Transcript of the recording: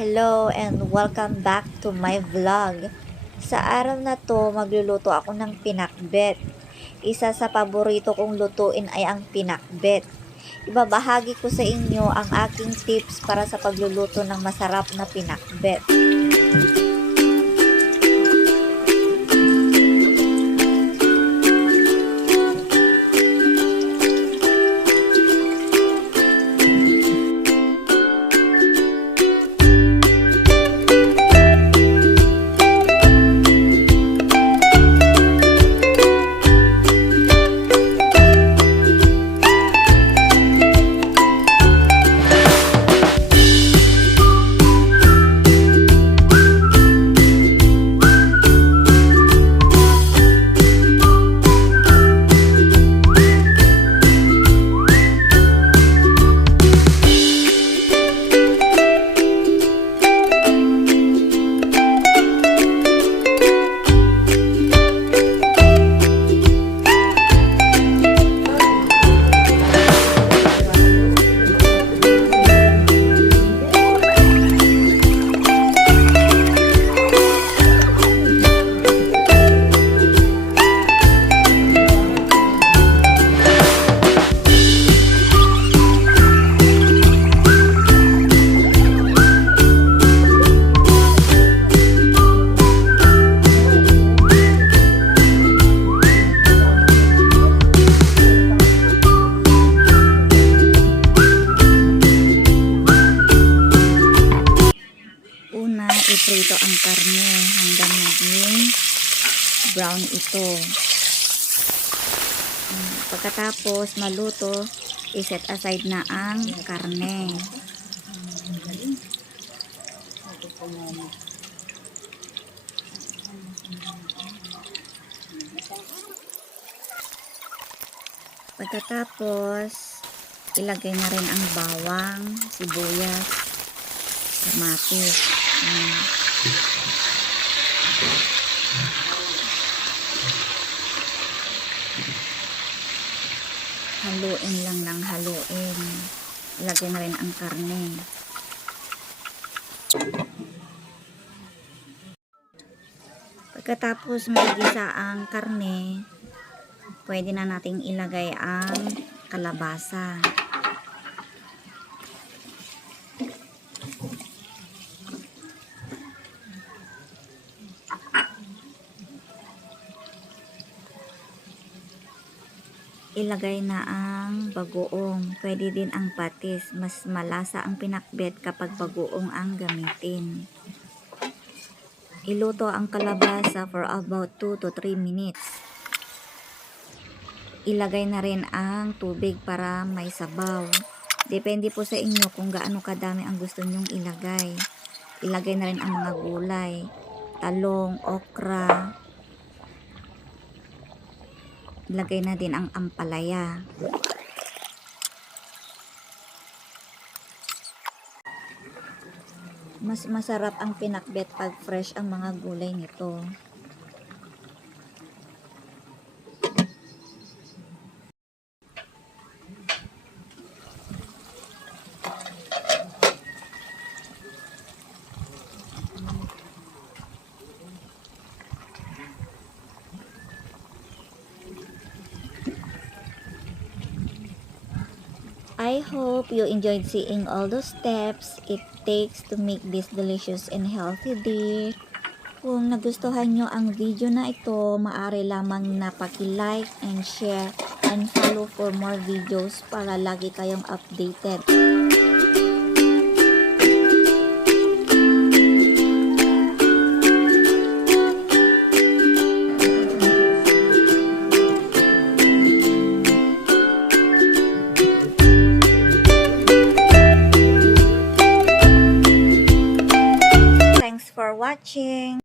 Hello and welcome back to my vlog. Sa araw na to, magluluto ako ng pinakbet. Isa sa paborito kong lutuin ay ang pinakbet. Ibabahagi ko sa inyo ang aking tips para sa pagluluto ng masarap na pinakbet. Iprito ang karne hanggang maging brown ito. Pagkatapos maluto, iset aside na ang karne. Pagkatapos, ilagay na rin ang bawang, sibuyas, kamatis. Haluin lang ng haluin. Ilagay na rin ang karne. Pagkatapos magigisa ang karne, pwede na nating ilagay ang kalabasa. Ilagay na ang bagoong. Pwede din ang patis. Mas malasa ang pinakbet kapag bagoong ang gamitin. Iluto ang kalabasa for about 2 to 3 minutes. Ilagay na rin ang tubig para may sabaw. Depende po sa inyo kung gaano kadami ang gusto nyong ilagay. Ilagay na rin ang mga gulay. Talong, okra. Ilagay na din ang ampalaya. Mas masarap ang pinakbet pag fresh ang mga gulay nito. I hope you enjoyed seeing all those steps it takes to make this delicious and healthy dish. Kung nagustuhan nyo ang video na ito, maaari lamang na paki-like and share and follow for more videos para lagi kayong updated. For watching.